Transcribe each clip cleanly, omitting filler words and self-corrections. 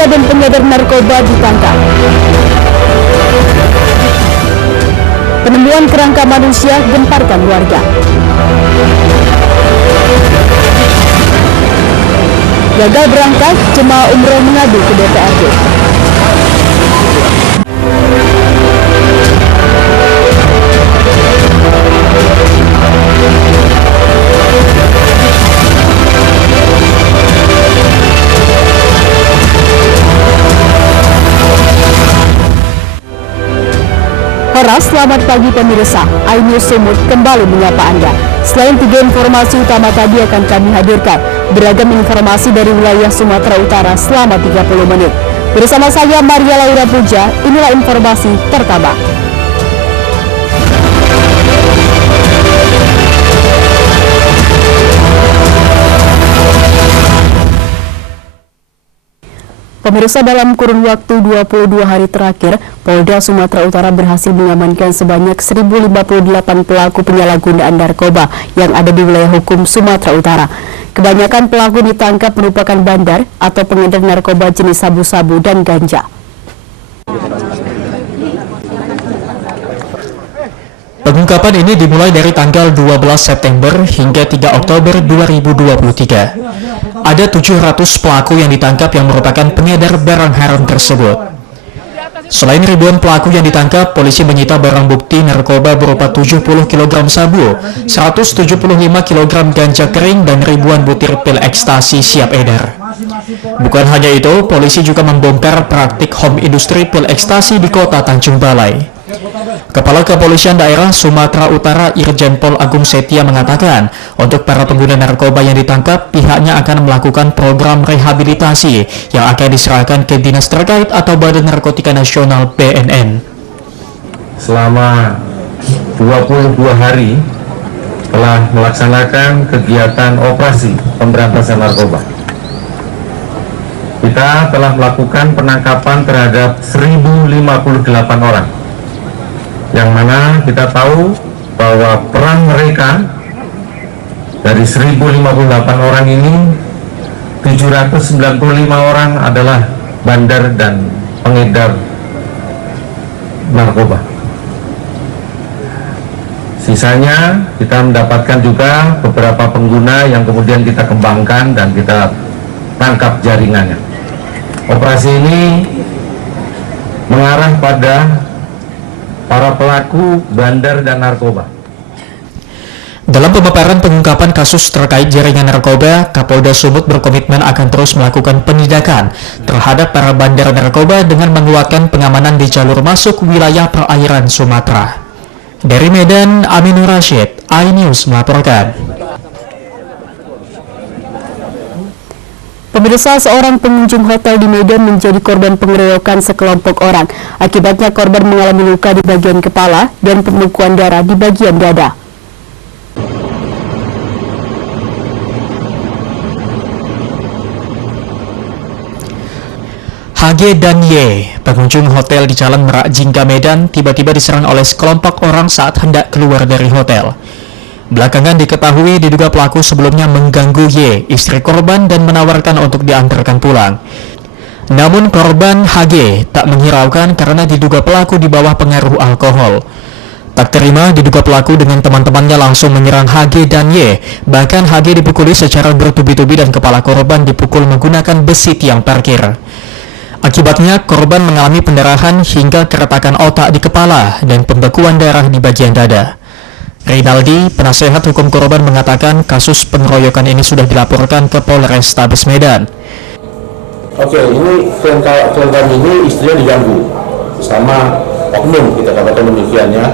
Narapidana dan pengedar narkoba ditangkap. Penemuan kerangka manusia gemparkan warga. Gagal berangkat, jemaah umroh mengadu ke DPRD. Horas, selamat pagi pemirsa. iNews Sumut kembali menyapa Anda. Selain 3 informasi utama tadi akan kami hadirkan beragam informasi dari wilayah Sumatera Utara selama 30 menit. Bersama saya Maria Laura Puja, inilah informasi pertama. Pemirsa, dalam kurun waktu 22 hari terakhir, Polda Sumatera Utara berhasil mengamankan sebanyak 1.058 pelaku penyalahgunaan narkoba yang ada di wilayah hukum Sumatera Utara. Kebanyakan pelaku ditangkap merupakan bandar atau pengedar narkoba jenis sabu-sabu dan ganja. Pengungkapan ini dimulai dari tanggal 12 September hingga 3 Oktober 2023. Ada 700 pelaku yang ditangkap yang merupakan pengedar barang haram tersebut. Selain ribuan pelaku yang ditangkap, polisi menyita barang bukti narkoba berupa 70 kg sabu, 175 kg ganja kering, dan ribuan butir pil ekstasi siap edar. Bukan hanya itu, polisi juga membongkar praktik home industri pil ekstasi di kota Tanjung Balai. Kepala Kepolisian Daerah Sumatera Utara Irjen Pol Agung Setia mengatakan, untuk para pengguna narkoba yang ditangkap, pihaknya akan melakukan program rehabilitasi yang akan diserahkan ke dinas terkait atau Badan Narkotika Nasional BNN. Selama 22 hari telah melaksanakan kegiatan operasi pemberantasan narkoba. Kita telah melakukan penangkapan terhadap 1.058 orang. Yang mana kita tahu bahwa peran mereka dari 1.058 orang ini, 795 orang adalah bandar dan pengedar narkoba. Sisanya kita mendapatkan juga beberapa pengguna yang kemudian kita kembangkan dan kita tangkap jaringannya. Operasi ini mengarah pada para pelaku bandar dan narkoba. Dalam pemaparan pengungkapan kasus terkait jaringan narkoba, Kapolda Sumut berkomitmen akan terus melakukan penindakan terhadap para bandar narkoba dengan menguatkan pengamanan di jalur masuk wilayah perairan Sumatera. Dari Medan, Aminur Rashid, iNews melaporkan. Pemirsa, seorang pengunjung hotel di Medan menjadi korban pengeroyokan sekelompok orang. Akibatnya korban mengalami luka di bagian kepala dan pembekuan darah di bagian dada. HG dan Y, pengunjung hotel di Jalan Merak Jingga Medan, tiba-tiba diserang oleh sekelompok orang saat hendak keluar dari hotel. Belakangan diketahui diduga pelaku sebelumnya mengganggu Y, istri korban, dan menawarkan untuk diantarkan pulang. Namun korban HG tak menghiraukan karena diduga pelaku di bawah pengaruh alkohol. Tak terima, diduga pelaku dengan teman-temannya langsung menyerang HG dan Y. Bahkan HG dipukuli secara bertubi-tubi dan kepala korban dipukul menggunakan besi tiang parkir. Akibatnya korban mengalami pendarahan hingga keretakan otak di kepala dan pembekuan darah di bagian dada. Rinaldi, penasehat hukum korban, mengatakan kasus pengeroyokan ini sudah dilaporkan ke Polrestabes Medan. Oke, ini klien ini istrinya diganggu sama oknum, kita katakan demikiannya.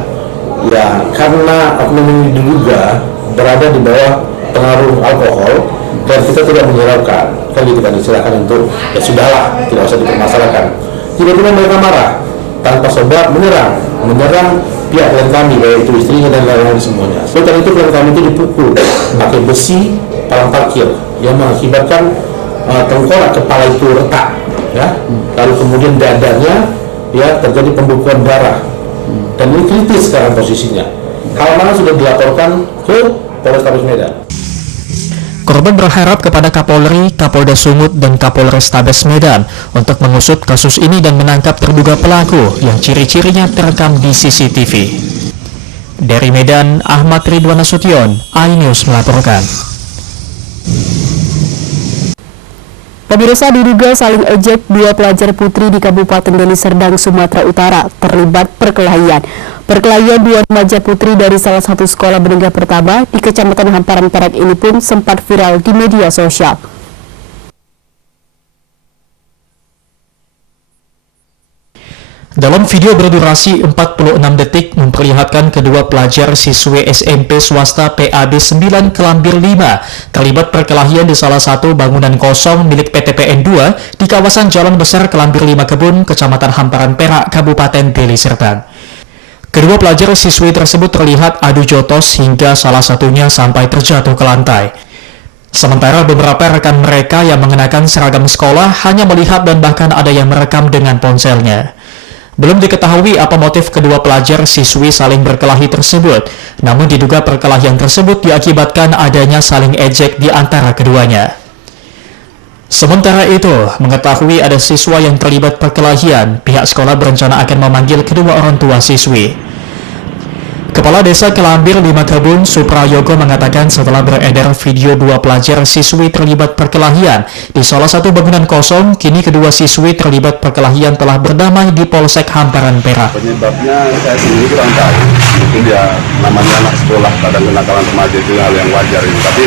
Ya, karena oknum ini diduga berada di bawah pengaruh alkohol dan kita tidak menghiraukan, kan gitu kan, silakan untuk ya sudahlah, tidak usah dipermasalahkan. Tiba-tiba mereka marah tanpa sebab menyerang pihak klien kami, baik itu istrinya dan lain-lain semuanya. Setelah itu klien kami itu dipukul pakai besi palang parkir yang mengakibatkan tengkorak kepala itu retak, ya. Lalu kemudian dadanya ya terjadi pembekuan darah dan ini kritis sekarang posisinya. Hal mana sudah dilaporkan ke Polrestabes Medan. Korban berharap kepada Kapolri, Kapolda Sumut, dan Kapolrestabes Medan untuk mengusut kasus ini dan menangkap terduga pelaku yang ciri-cirinya terekam di CCTV. Dari Medan, Ahmad Ridwan Nasution, iNews melaporkan. Pemirsa, diduga saling ejek dua pelajar putri di Kabupaten Deli Serdang, Sumatera Utara terlibat perkelahian. Perkelahian dua remaja putri dari salah satu sekolah menengah pertama di Kecamatan Hamparan Perak ini pun sempat viral di media sosial. Dalam video berdurasi 46 detik memperlihatkan kedua pelajar siswi SMP swasta PAB 9 Kelambir 5 terlibat perkelahian di salah satu bangunan kosong milik PTPN 2 di kawasan Jalan Besar Kelambir 5 Kebun, Kecamatan Hamparan Perak, Kabupaten Deli Serdang. Kedua pelajar siswi tersebut terlihat adu jotos hingga salah satunya sampai terjatuh ke lantai. Sementara beberapa rekan mereka yang mengenakan seragam sekolah hanya melihat dan bahkan ada yang merekam dengan ponselnya. Belum diketahui apa motif kedua pelajar siswi saling berkelahi tersebut, namun diduga perkelahian tersebut diakibatkan adanya saling ejek di antara keduanya. Sementara itu, mengetahui ada siswa yang terlibat perkelahian, pihak sekolah berencana akan memanggil kedua orang tua siswi. Kepala Desa Kelambir 5 Kebun, Suprayogo, mengatakan setelah beredar video dua pelajar siswi terlibat perkelahian di salah satu bangunan kosong, kini kedua siswi terlibat perkelahian telah berdamai di Polsek Hamparan Perak. Penyebabnya saya sendiri kurang tahu. Mungkin dia namanya anak sekolah, kadang kenakalan remaja itu hal yang wajar ini. Tapi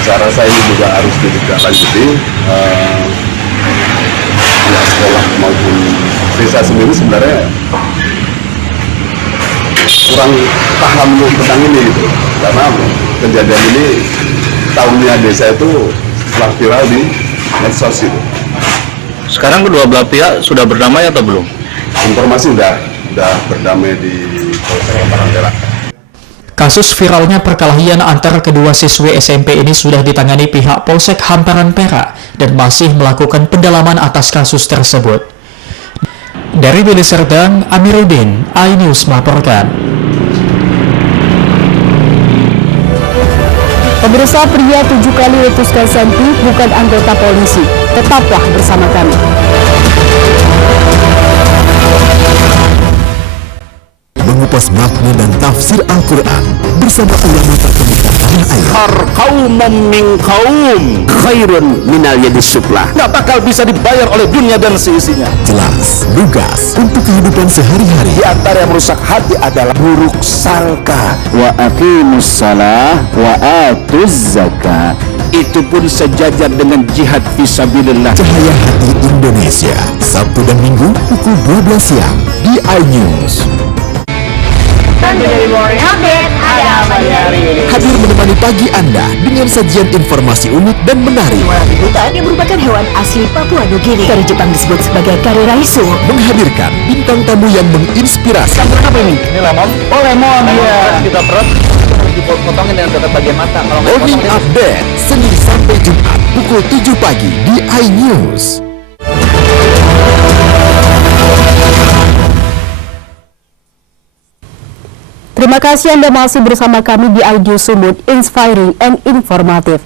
saya rasa ini juga harus ditindaklanjuti. Pihak sekolah maupun desa sendiri sebenarnya kurang paham tentang ini gitu. Karena kejadian ini tahunnya desa itu setelah viral di medsos itu. Sekarang kedua belah pihak sudah berdamai atau belum? Informasi udah berdamai di Polsek Hamparan Perak. Kasus viralnya perkelahian antar kedua siswi SMP ini sudah ditangani pihak Polsek Hamparan Perak dan masih melakukan pendalaman atas kasus tersebut. Dari Deli Serdang, Amiruddin, iNews melaporkan. Pemirsa, pria 7 kali letuskan Senti bukan anggota polisi. Tetaplah bersama kami. Mengupas makna dan tafsir Al-Quran bersama ulama terkemuka tanah air. Qaumum min qaum khairun minal yadis suflah. Nggak bakal bisa dibayar oleh dunia dan seisinya. Jelas, lugas untuk kehidupan sehari-hari. Di antara yang merusak hati adalah buruk sangka. Wa aqimus salah wa atuz zakat. Itu pun sejajar dengan jihad fisabilillah. Cahaya Hati Indonesia, Sabtu dan Minggu pukul 12 siang di iNews. Hadir menemani pagi Anda dengan sajian informasi unik dan menarik. Hutan yang merupakan hewan asli Papua Nugini dari Jepang disebut sebagai kare raisu. Menghadirkan bintang tamu yang menginspirasi. Apa ini? Ini lemon. Oh, lemon. Iya. Kita perut dipotongin dengan dekat bagian mata. Kalau nggak Morning dipotongin, Update Senin sampai Jumat pukul 7 pagi di iNews. Terima kasih Anda masih bersama kami di iNews Sumut, inspiring and informatif.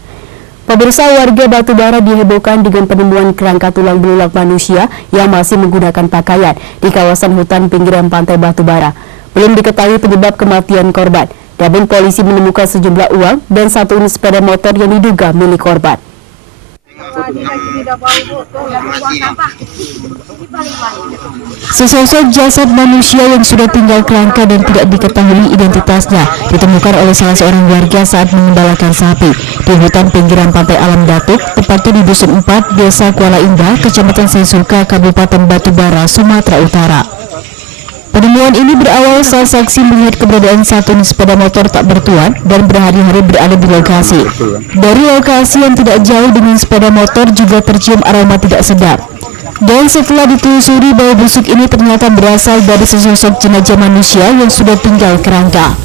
Pemirsa, warga Batubara dihebohkan dengan penemuan kerangka tulang belulang manusia yang masih menggunakan pakaian di kawasan hutan pinggiran pantai Batubara. Belum diketahui penyebab kematian korban, namun polisi menemukan sejumlah uang dan satu unit sepeda motor yang diduga milik korban. Sesosok jasad manusia yang sudah tinggal kerangka dan tidak diketahui identitasnya ditemukan oleh salah seorang warga saat mengembalakan sapi di hutan pinggiran pantai Alam Datuk, tepatnya di Dusun 4, Desa Kuala Indah, Kecamatan Sesuka, Kabupaten Batubara, Sumatera Utara. Penemuan ini berawal saat saksi melihat keberadaan satu unit sepeda motor tak bertuan dan berhari-hari berada di lokasi. Dari lokasi yang tidak jauh dengan sepeda motor juga tercium aroma tidak sedap. Dan setelah ditelusuri, bau busuk ini ternyata berasal dari sesosok jenazah manusia yang sudah tinggal kerangka.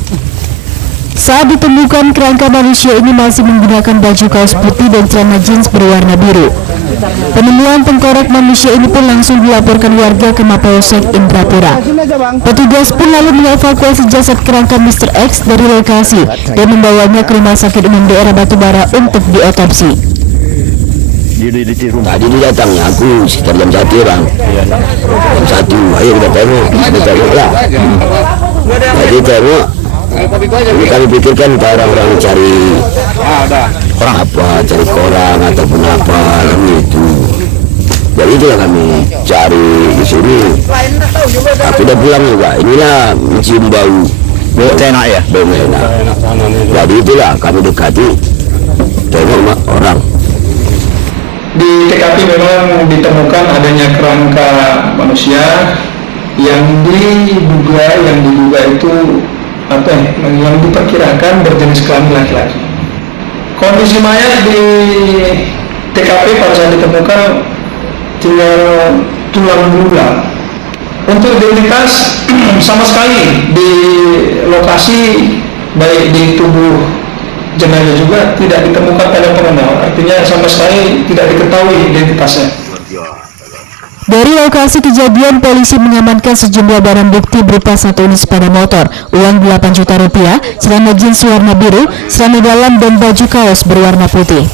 Saat ditemukan, kerangka manusia ini masih menggunakan baju kaos putih dan celana jeans berwarna biru. Penemuan tengkorak manusia ini pun langsung dilaporkan warga ke Mapolsek Indrapura. Petugas pun lalu mengevakuasi jasad kerangka Mr. X dari lokasi dan membawanya ke Rumah Sakit Umum Daerah Batubara untuk diotopsi. Tadi dia datangnya aku sekitar jam 1 orang. Jam 1, ayo kita tengok lah. Jadi tengok, ini kami pikirkan orang-orang cari orang apa, cari koran ataupun apa, itu. Jadi itulah kami cari di sini. Aku udah pulang juga. Inilah mencium bau. Bau enak ya? Bau enak. Jadi itulah kami dekati, tengok orang. Di TKP memang ditemukan adanya kerangka manusia yang diduga itu yang diperkirakan berjenis kelamin laki-laki. Kondisi mayat di TKP pada saat ditemukan tinggal tulang belulang. Untuk identitas sama sekali di lokasi baik di tubuh jenazah juga tidak ditemukan pada pengenal, artinya sama sekali tidak diketahui identitasnya. Dari lokasi kejadian, polisi mengamankan sejumlah barang bukti berupa 1 unit sepeda motor, uang 8 juta rupiah, celana jeans warna biru, celana dalam dan baju kaos berwarna putih.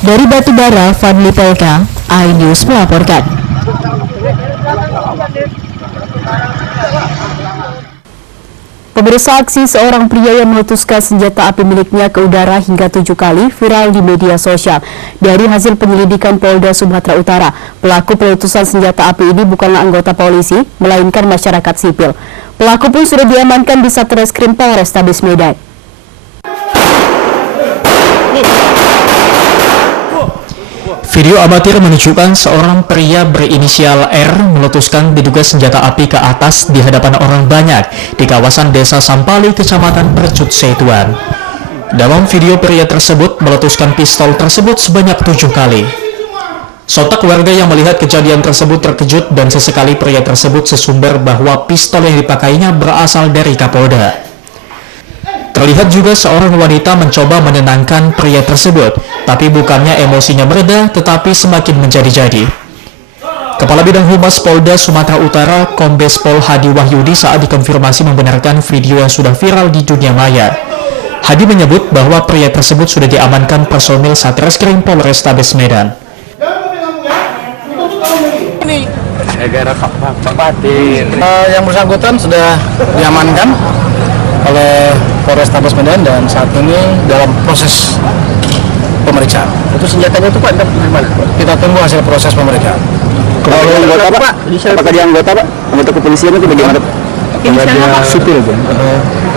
Dari Batubara, Fadli Polka, iNews melaporkan. Pemirsa, aksi seorang pria yang meletuskan senjata api miliknya ke udara hingga 7 kali viral di media sosial. Dari hasil penyelidikan Polda Sumatera Utara, pelaku peletusan senjata api ini bukanlah anggota polisi, melainkan masyarakat sipil. Pelaku pun sudah diamankan di Satreskrim Polrestabes Medan. Video amatir menunjukkan seorang pria berinisial R meletuskan diduga senjata api ke atas di hadapan orang banyak di kawasan Desa Sampali, Kecamatan Percut Setuan. Dalam video, pria tersebut meletuskan pistol tersebut sebanyak 7 kali. Sontak warga yang melihat kejadian tersebut terkejut dan sesekali pria tersebut sesumber bahwa pistol yang dipakainya berasal dari Kapolda. Terlihat juga seorang wanita mencoba menenangkan pria tersebut, tapi bukannya emosinya mereda, tetapi semakin menjadi-jadi. Kepala Bidang Humas Polda Sumatera Utara, Kombes Pol Hadi Wahyudi saat dikonfirmasi membenarkan video yang sudah viral di dunia maya. Hadi menyebut bahwa pria tersebut sudah diamankan personil Satreskrim Polrestabes Medan. Yang bersangkutan sudah diamankan oleh Polrestabes Medan dan saat ini dalam proses pemeriksaan. Itu senjatanya itu Pak, dari mana? Kita tunggu hasil proses pemeriksaan. Kalau anggota Pak, apakah dia anggota Pak? Anggota kepolisian itu bagaimana? Apakah dia sipil Pak?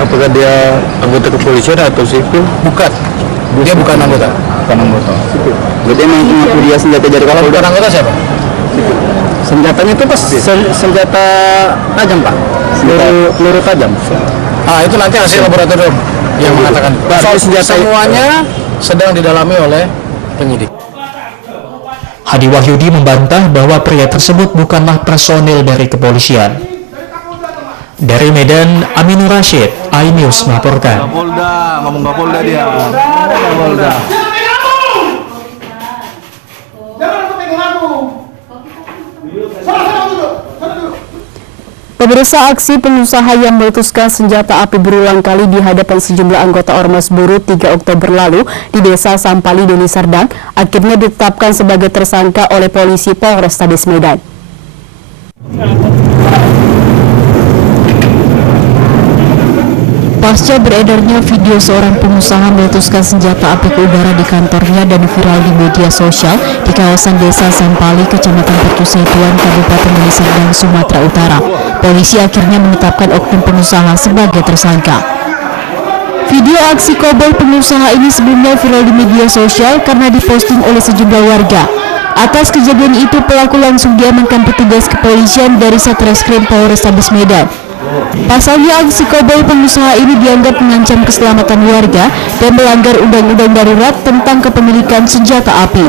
Apakah dia anggota kepolisian atau sipil? Bukan. Dia bukan anggota. Bukan anggota. Sipil. Berarti emang mengaku dia senjata dari Kapolda. Bukan anggota siapa? Senjatanya itu Pak, senjata tajam Pak. Peluru tajam. Itu nanti hasil laboratorium yang mengatakan. Semuanya sedang didalami oleh penyidik. Hadi Wahyudi membantah bahwa pria tersebut bukanlah personil dari kepolisian. Dari Medan, Aminur Rashid, iNews melaporkan. Kapolda, ngomong Kapolda dia. Kapolda. Pemirsa, aksi pengusaha yang meletuskan senjata api berulang kali di hadapan sejumlah anggota Ormas Buruh 3 Oktober lalu di Desa Sampali, Deli Serdang akhirnya ditetapkan sebagai tersangka oleh polisi Polrestabes Medan. Pasca beredarnya video seorang pengusaha meletuskan senjata api ke udara di kantornya dan viral di media sosial di kawasan Desa Sampali, Kecamatan Percut Setuan, Kabupaten Deli Serdang, Sumatera Utara, polisi akhirnya menetapkan oknum pengusaha sebagai tersangka. Video aksi koboi pengusaha ini sebelumnya viral di media sosial karena diposting oleh sejumlah warga. Atas kejadian itu, pelaku langsung diamankan petugas kepolisian dari Satreskrim Polrestabes Medan. Pasalnya, aksi koboi pengusaha ini dianggap mengancam keselamatan warga dan melanggar undang-undang darurat tentang kepemilikan senjata api.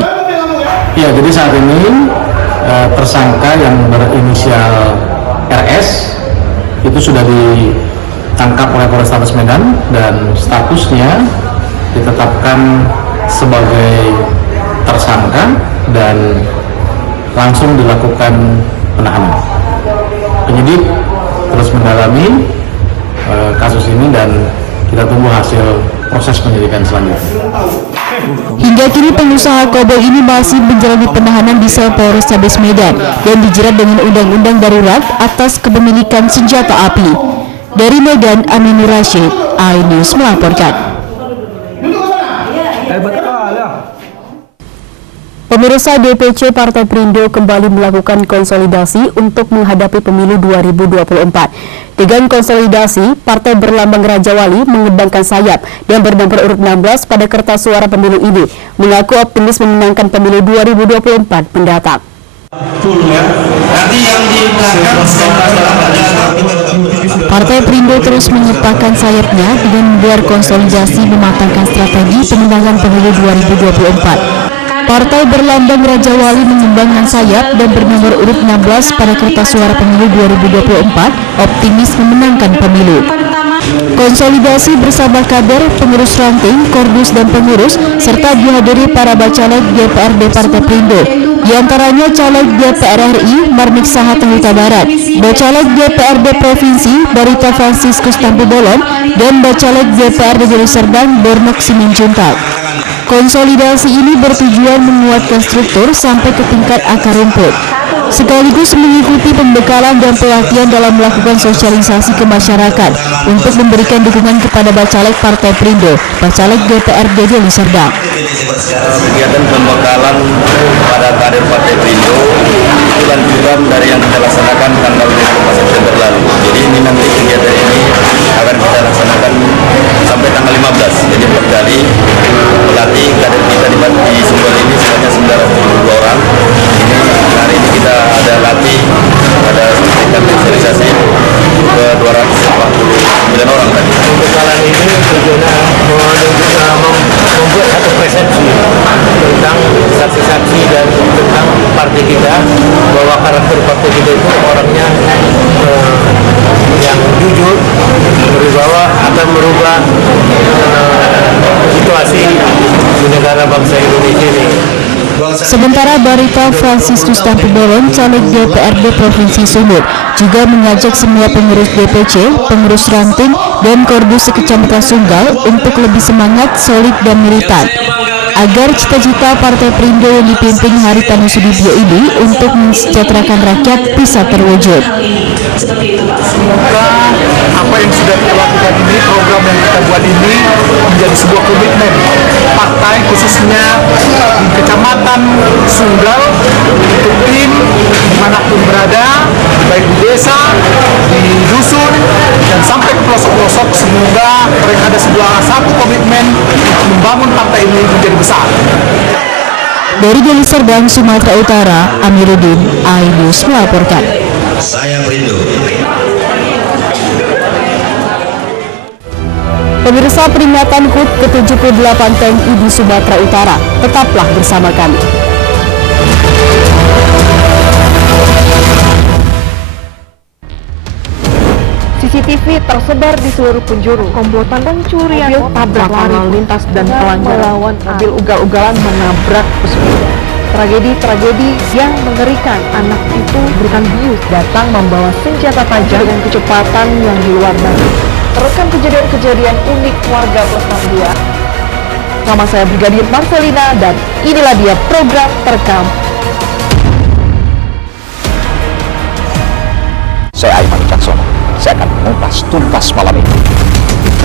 Ya, jadi saat ini tersangka yang berinisial RS itu sudah ditangkap oleh Polrestabes Medan dan statusnya ditetapkan sebagai tersangka dan langsung dilakukan penahanan. Penyidik terus mendalami kasus ini dan kita tunggu hasil proses penyidikan selanjutnya. Hingga kini pengusaha koboi ini masih menjalani penahanan di sel Polrestabes Medan dan dijerat dengan undang-undang darurat atas kepemilikan senjata api. Dari Medan, Aminur Rashid, iNews melaporkan. Pemirsa, DPC Partai Perindo kembali melakukan konsolidasi untuk menghadapi pemilu 2024. Dengan konsolidasi, Partai Berlambang Raja Wali mengembangkan sayap dan bernomor urut 16 pada kertas suara pemilu ini, mengaku optimis memenangkan pemilu 2024 mendatang. Partai Perindo terus menyepakkan sayapnya dengan menggelar konsolidasi mematangkan strategi pemenangan pemilu 2024. Partai Berlambang Raja Wali mengembangkan sayap dan bernomor urut 16 pada kertas suara pemilu 2024, optimis memenangkan pemilu. Konsolidasi bersama kader, pengurus ranting, kordus dan pengurus, serta dihadiri para bacaleg DPRD Partai Perindo. Di antaranya caleg DPR RI Marnik Sahat Huta Barat, bacaleg DPRD Provinsi Barita Franciscus Tampu Bolon, dan bacaleg DPRD Deli Serdang Bornok Simanjuntak. Konsolidasi ini bertujuan menguatkan struktur sampai ke tingkat akar rumput, sekaligus mengikuti pembekalan dan pelatihan dalam melakukan sosialisasi ke masyarakat untuk memberikan dukungan kepada bacaleg Partai Perindo, bacaleg DPRD Deli Serdang. Kegiatan pembekalan pada kader Partai Perindo itu lanjutan dari yang kita laksanakan tanggal 5 September lalu. Jadi ini nanti kegiatan ini akan kita laksanakan sampai tanggal 15. Jadi per kali pelatih kader kita di Sumber ini sebanyak 972 orang. Ini hari ini kita ada latih, ada tingkat sosialisasi ke 249 orang tadi. Pembekalan ini tujuannya membuat satu persepsi tentang saksi-saksi dan tentang partai kita, bahwa karakter partai kita itu orangnya yang jujur, berwibawa, akan merubah situasi di negara bangsa Indonesia ini. Sementara Barita Franciscus Tampu Bolon, caleg DPRD Provinsi Sumut, juga mengajak semua pengurus DPC, pengurus ranting, dan kordus sekecamatan Sunggal untuk lebih semangat, solid, dan militan, agar cita-cita Partai Perindo yang dipimpin Haritanu Sudibyo ini untuk mensejahterakan rakyat bisa terwujud. Semoga apa yang sudah kita lakukan ini, program yang kita buat ini menjadi sebuah komitmen partai, khususnya di Kecamatan Sunggal, untuk tim dimanapun berada, baik di desa, di dusun, dan sampai ke pelosok-pelosok. Semoga mereka ada satu komitmen membangun partai ini menjadi besar. Dari Deli Serdang, Sumatera Utara, Amiruddin, iNews melaporkan. Saya Perindo. Pemirsa, peringatan HUT ke-78 TNI di Sumatera Utara, tetaplah bersama kami. CCTV tersebar di seluruh penjuru. Komplotan pencurian mobil tabrak lalu lintas dan pelanggar melawan mobil ugal-ugalan menabrak pesepeda. Tragedi-tragedi yang mengerikan. Anak itu bukan bius datang membawa senjata tajam dengan kecepatan yang di luar batas. Terekam kejadian-kejadian unik warga Pelestari 2. Nama saya Brigadir Marcelina dan inilah dia program terekam. Saya Aiman Wicaksono. Saya akan mengupas tuntas malam ini.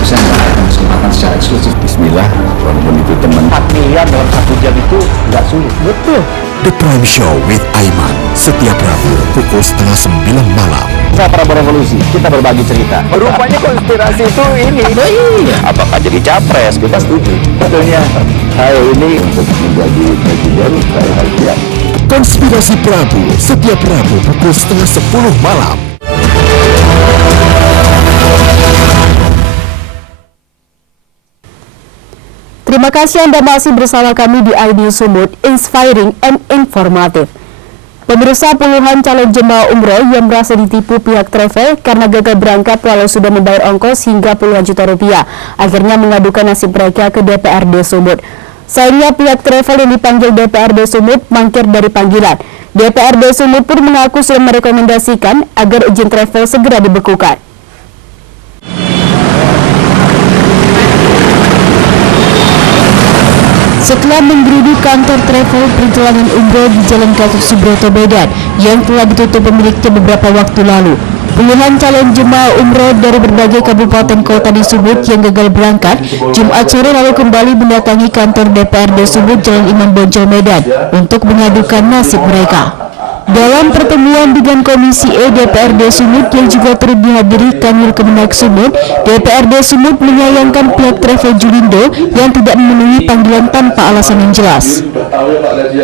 Saya mendapatkan kesempatan secara eksklusif. Bismillah, walaupun itu teman 4 miliar dalam 1 jam itu nggak sulit. Betul. The Prime Show with Aiman, setiap Rabu pukul 8:30 malam. Saya Prabowo Revolusi, kita berbagi cerita. Rupanya konspirasi itu ini. Iya. Apakah jadi capres? Kita setuju. Betulnya, saya ini untuk menjadi presiden, saya harus siap. Konspirasi Prabu, setiap Rabu pukul 9:30 malam. Terima kasih Anda masih bersama kami di iNews Sumut, inspiring and informative. Pemirsa, puluhan calon jemaah umroh yang merasa ditipu pihak travel karena gagal berangkat walau sudah membayar ongkos hingga puluhan juta rupiah, akhirnya mengadukan nasib mereka ke DPRD Sumut. Sayangnya pihak travel yang dipanggil DPRD Sumut mangkir dari panggilan. DPRD Sumut pun mengaku sudah merekomendasikan agar izin travel segera dibekukan. Setelah menggeruduk kantor travel perjalanan umroh di Jalan Gatot Subroto Medan yang telah ditutup pemiliknya beberapa waktu lalu, puluhan calon jemaah umroh dari berbagai kabupaten kota di Sumut yang gagal berangkat Jumat sore lalu kembali mendatangi kantor DPRD Sumut Jalan Imam Bonjol Medan untuk mengadukan nasib mereka. Dalam pertemuan dengan Komisi E DPRD Sumut yang juga turut dihadiri Kanwil Kemenak Sumut, DPRD Sumut menyayangkan pihak Travel Julindo yang tidak memenuhi panggilan tanpa alasan yang jelas.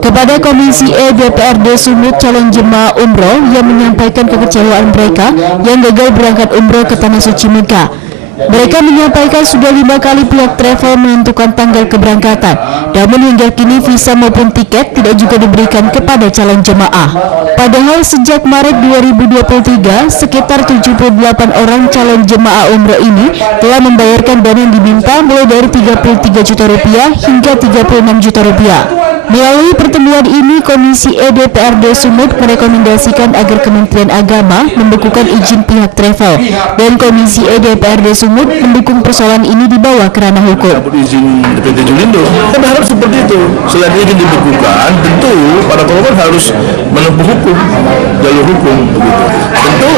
Kepada Komisi E DPRD Sumut, calon jemaah umroh yang menyampaikan kekecewaan mereka yang gagal berangkat umroh ke Tanah Suci Mekah. Mereka menyampaikan sudah 5 kali pihak travel menentukan tanggal keberangkatan, namun hingga kini visa maupun tiket tidak juga diberikan kepada calon jemaah. Padahal sejak Maret 2023, sekitar 78 orang calon jemaah umroh ini telah membayarkan dana yang diminta mulai dari 33 juta rupiah hingga 36 juta rupiah. Melalui pertemuan ini, Komisi E DPRD Sumut merekomendasikan agar Kementerian Agama membekukan izin pihak travel dan Komisi E DPRD Sumut mendukung persoalan ini dibawa ke ranah hukum. Izin PT Julindo, kita berharap seperti itu. Selain izin dibekukan, tentu para korban harus menempuh hukum, jalur hukum. Begitu. Tentu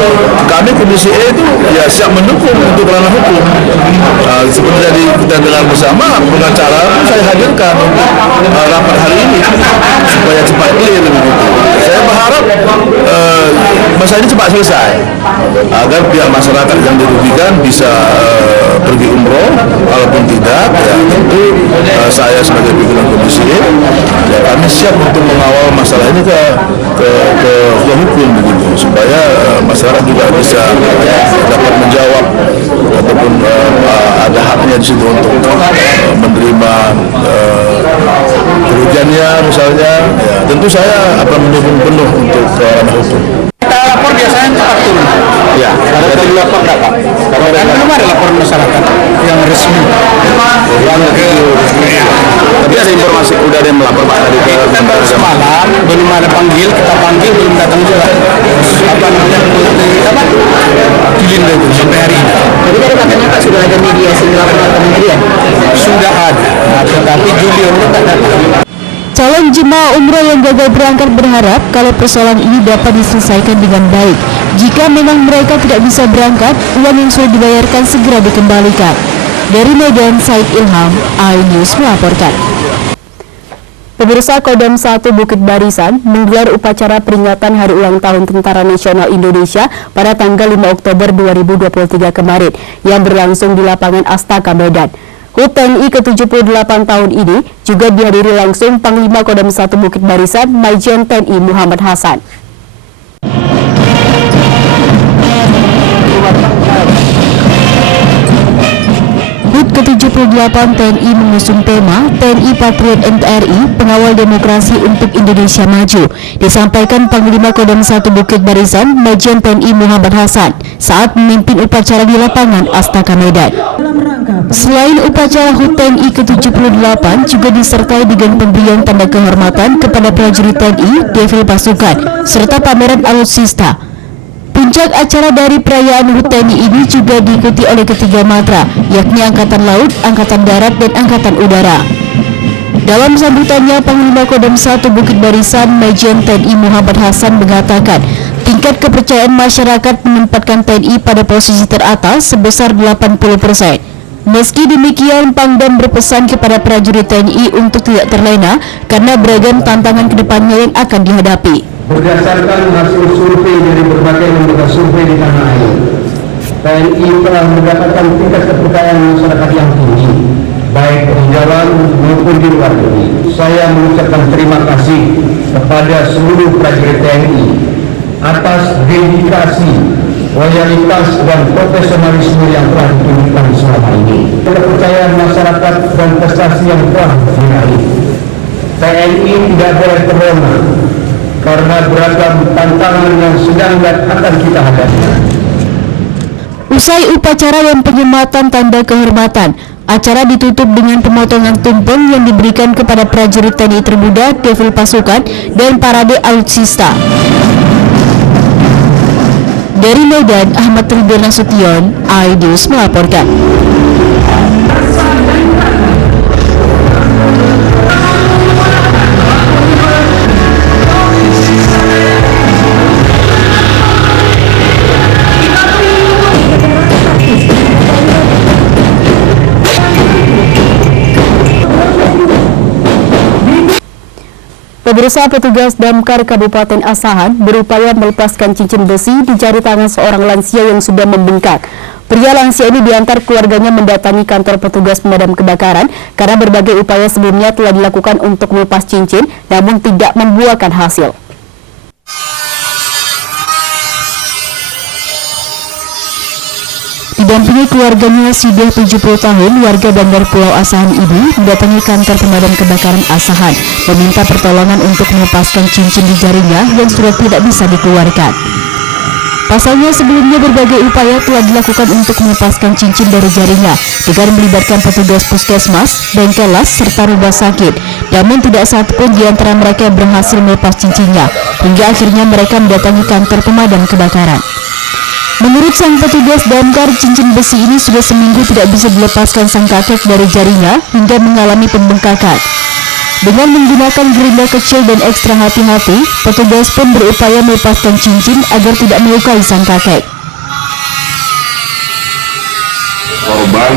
kami Komisi E itu ya siap mendukung untuk ranah hukum. Seperti tadi kita dengar bersama, pengacara pun saya hadirkan untuk rapat hari ini supaya cepat clear. Saya berharap masalah ini cepat selesai agar pihak masyarakat yang dirugikan bisa pergi umroh. Kalaupun tidak, ya tentu saya sebagai pimpinan Komisi E, ya kami siap untuk mengawal masalah ini ke hukum begitu, supaya masyarakat juga bisa dapat menjawab ataupun ada haknya di situ untuk menerima kerugiannya misalnya. Ya, tentu saya akan mendukung penuh untuk ranah hukum. Kita lapor biasanya cepat turun. Ya, ada lapor nggak Pak? Kan belum ada laporan masyarakat yang resmi. Tapi ada informasi udah ada yang melapor Pak tadi ke kita baru semalam belum ada panggil, kita panggil belum datang juga. Apa namanya? Julindo itu sampai hari ini. Jadi tadi katanya Pak sudah ada mediasi laporan kementerian. Sudah ada, tetapi Julindo tak datang. Calon jemaah umroh yang gagal berangkat berharap kalau persoalan ini dapat diselesaikan dengan baik. Jika memang mereka tidak bisa berangkat, uang yang sudah dibayarkan segera dikembalikan. Dari Medan, Said Ilham, iNews melaporkan. Pemirsa, Kodam 1 Bukit Barisan menggelar upacara peringatan Hari Ulang Tahun Tentara Nasional Indonesia pada tanggal 5 Oktober 2023 kemarin yang berlangsung di lapangan Astaka Medan. HUT TNI ke-78 tahun ini juga dihadiri langsung Panglima Kodam 1 Bukit Barisan Majen TNI Muhammad Hasan. HUT ke-78 TNI mengusung tema TNI Patriot NKRI Pengawal Demokrasi untuk Indonesia Maju, disampaikan Panglima Kodam 1 Bukit Barisan Majen TNI Muhammad Hasan saat memimpin upacara di lapangan Astaka Medan. Selain upacara HUT TNI ke-78 juga disertai dengan pemberian tanda kehormatan kepada prajurit TNI, defil pasukan, serta pameran alutsista. Puncak acara dari perayaan HUT TNI ini juga diikuti oleh ketiga matra, yakni Angkatan Laut, Angkatan Darat, dan Angkatan Udara. Dalam sambutannya, Panglima Kodam 1 Bukit Barisan Majen TNI Muhammad Hasan mengatakan, tingkat kepercayaan masyarakat menempatkan TNI pada posisi teratas sebesar 80%. Meski demikian, Pangdam berpesan kepada prajurit TNI untuk tidak terlena karena beragam tantangan kedepannya yang akan dihadapi. Berdasarkan hasil survei dari berbagai lembaga survei di tanah air, TNI telah mendapatkan tingkat kepercayaan masyarakat yang tinggi, baik di dalam maupun di luar negeri. Saya mengucapkan terima kasih kepada seluruh prajurit TNI atas dedikasi, loyalitas dan profesionalisme yang telah ditunjukkan selama ini. Kepercayaan masyarakat dan prestasi yang telah diraih. TNI tidak boleh terlena karena beragam tantangan yang sedang dan akan kita hadapi. Usai upacara dan penyematan tanda kehormatan, Acara ditutup dengan pemotongan tumpeng yang diberikan kepada prajurit TNI termuda, defil pasukan, dan parade alutsista. Dari Medan, Ahmad Ridwan Nasution, iNews melaporkan. Pemirsa, petugas Damkar Kabupaten Asahan berupaya melepaskan cincin besi di jari tangan seorang lansia yang sudah membengkak. Pria lansia ini diantar keluarganya mendatangi kantor petugas pemadam kebakaran karena berbagai upaya sebelumnya telah dilakukan untuk melepas cincin, namun tidak membuahkan hasil. Didampingi keluarganya, sudah 70 tahun, warga Bandar Pulau Asahan ini mendatangi kantor pemadam kebakaran Asahan, meminta pertolongan untuk melepaskan cincin di jarinya yang sudah tidak bisa dikeluarkan. Pasalnya sebelumnya berbagai upaya telah dilakukan untuk melepaskan cincin dari jarinya dengan melibatkan petugas puskesmas, bengkelas, serta rumah sakit. Namun tidak satupun di antara mereka berhasil melepas cincinnya, hingga akhirnya mereka mendatangi kantor pemadam kebakaran. Menurut sang petugas damkar, cincin besi ini sudah seminggu tidak bisa dilepaskan sang kakek dari jarinya hingga mengalami pembengkakan. Dengan menggunakan gerinda kecil dan ekstra hati-hati, petugas pun berupaya melepaskan cincin agar tidak melukai sang kakek. Korban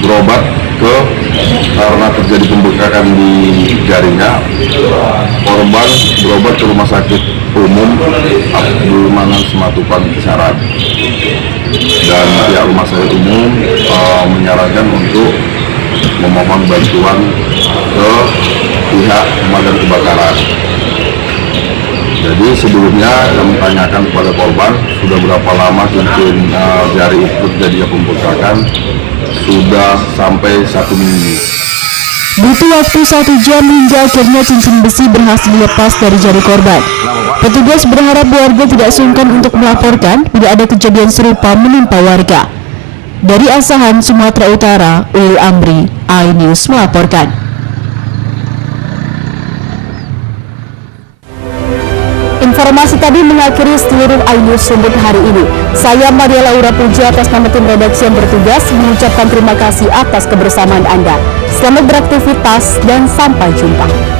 berobat karena terjadi pembengkakan di jarinya. Korban berobat ke rumah sakit umum Abdul Manan Sematupan Syarat, dan pihak rumah sakit umum menyarankan untuk memohon bantuan ke pihak pemadam kebakaran. Jadi sebelumnya kami tanyakan kepada korban sudah berapa lama cincin jari itu terjadi pembengkakan. Sudah sampai 1 minggu. Butuh waktu 1 jam hingga akhirnya cincin besi berhasil dilepas dari jari korban. Petugas berharap warga tidak sungkan untuk melaporkan bila ada kejadian serupa menimpa warga. Dari Asahan, Sumatera Utara, Ulil Amri, iNews melaporkan. Informasi tadi mengakhiri seluruh iNews Sumut hari ini. Saya Maria Laura Puji atas nama tim redaksi yang bertugas mengucapkan terima kasih atas kebersamaan Anda. Selamat beraktivitas dan sampai jumpa.